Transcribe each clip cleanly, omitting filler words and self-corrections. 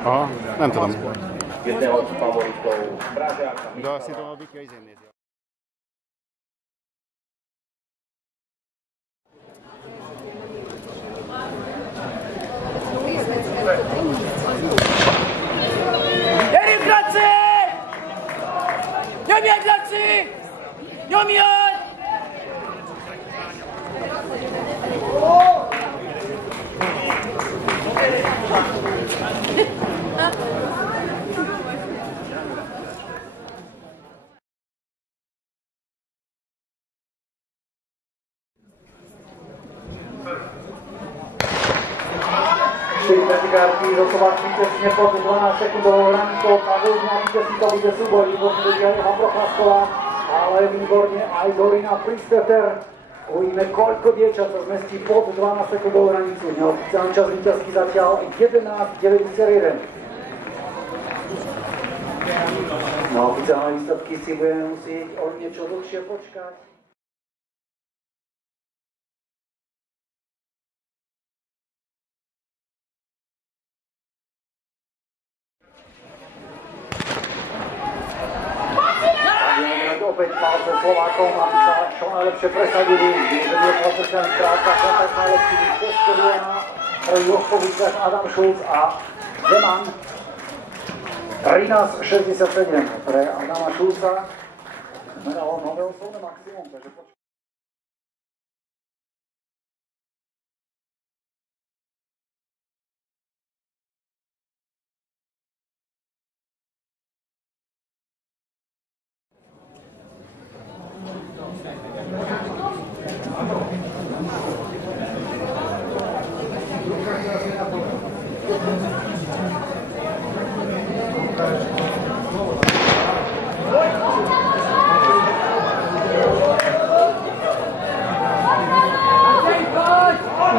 Aha, nem tudom. Jedného z favoritov Pražiaka. De azt hittem, a Viki izén nézi. Gyerünk, Laci! Nyomjad, Laci! Nyomjad! Pretikárky doslova vítězně pod 12 sekundovou hraničkou. Pavel na vítězí to bude súboj, výborně bude Johanna Procházková, ale výborně aj Dorina Priesteter. Uvidíme, koľko dievčat sa zmestí pod 12 sekundovou hranicu. Neoficiálny čas víťazky zatiaľ 11:91. Na oficiálne výsledky si budeme musieť o niečo dlhšie počkať. Opäť palce Slovákom, aby sa čo najlepšie presadili. Výženie klasečná stráca, kontakt najlepší Česko Duena, Joch Povíčak, Adam Šulc a Zeman. 13:67 pre Adama Šulca. Znamenalo nové osobné maximum, takže počkaj.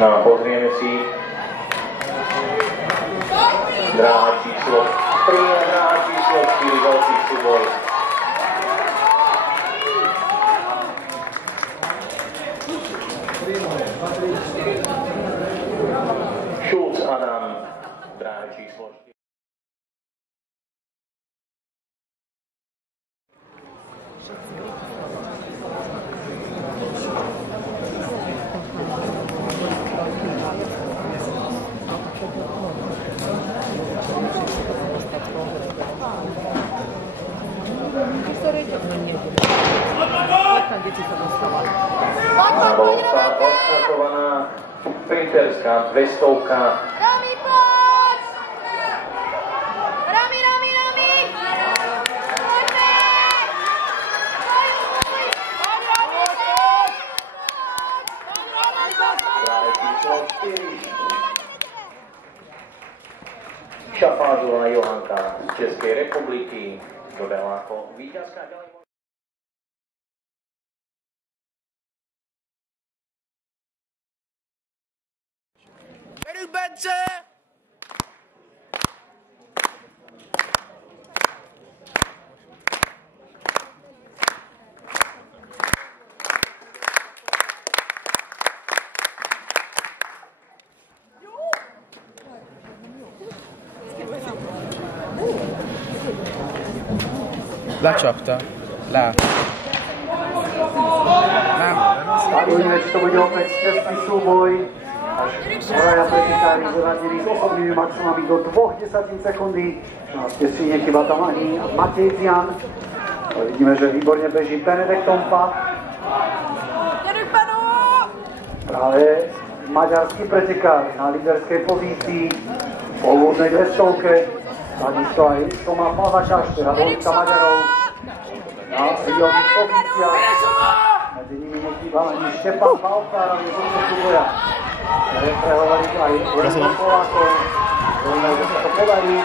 No, pozrieme si dráha číslo 3 a dráha číslo 4, veľký súboj. Šulc Adam, dráha číslo 4. Bolo sa odstartovaná sprinterská 200-ka. Rami, poď! Rami! Poďme! Dráha číslo 4. Šafážová Johanka z Českej republiky dobehla ako víťazka. Gyerünk, Bence! Lecsapta. Lát. Nem. Tak uvidíme, či to bude opäť stresný súboj. Až traja pretikári zradili s osobnými maximami do 0,2 sekundy. Našťastie nechyba tam ani Matej Zian. Ale vidíme, že výborne beží Benedek Tompa. Práve maďarský pretekár na líderskej pozícii v úvodnej 200-ke. Takisto aj Toma Pavačáš, teda dvojka Maďarov na prírodných pozíciách. Medzi nimi nechýba ani Štepan Balkár, ale je to súboja. Prehovoriť aj Janko Polákov. Dojme, že sa to podarí.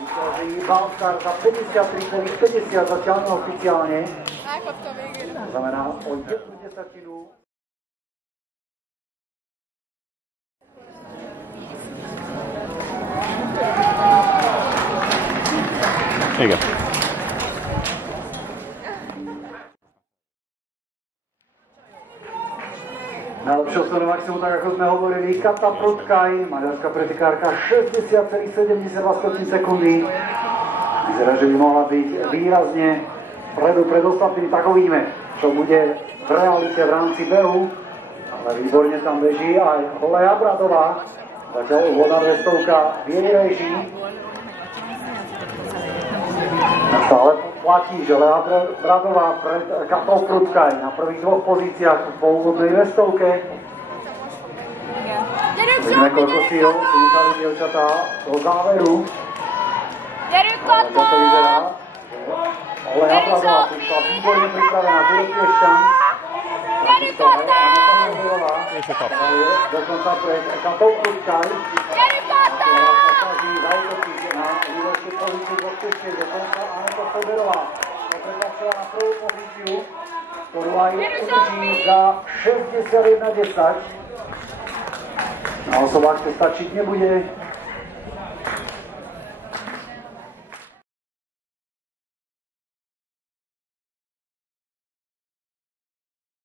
Vytvoří Balkár za 53,50 zatiaľ neoficiálne. To znamená o 1/10. Igen. Došiel som na maximum, tak ako sme hovorili, Kata Prutkaj, maďarská pretekárka 60,72 sekundy. Vyzerá, že by mohla byť výrazne predu pred ostatnými, tak uvidíme, čo bude v realite v rámci behu. Ale výborne tam beží aj Lea Bradová, zatiaľ úvodná 200 v jej režii. Stále platí, že Lea Bradová pred Katou Prutkaj na prvých dvoch pozíciách po úvodnej 200. Vidíme, koľko síl si nechali dievčatá do záveru. Ako to vyzerá? Lea Bradová prišla výborne pripravená, bude Piešťan. Ešte top. Dokonca pred Katou Prutkaj. Snaží zautočiť na líderskú pozíciu vo Piešťan. Dokonca Aneta Feberová pretlačila na prvú pozíciu, ktorú aj udrží za 61,10. Na osobách to stačiť nebude.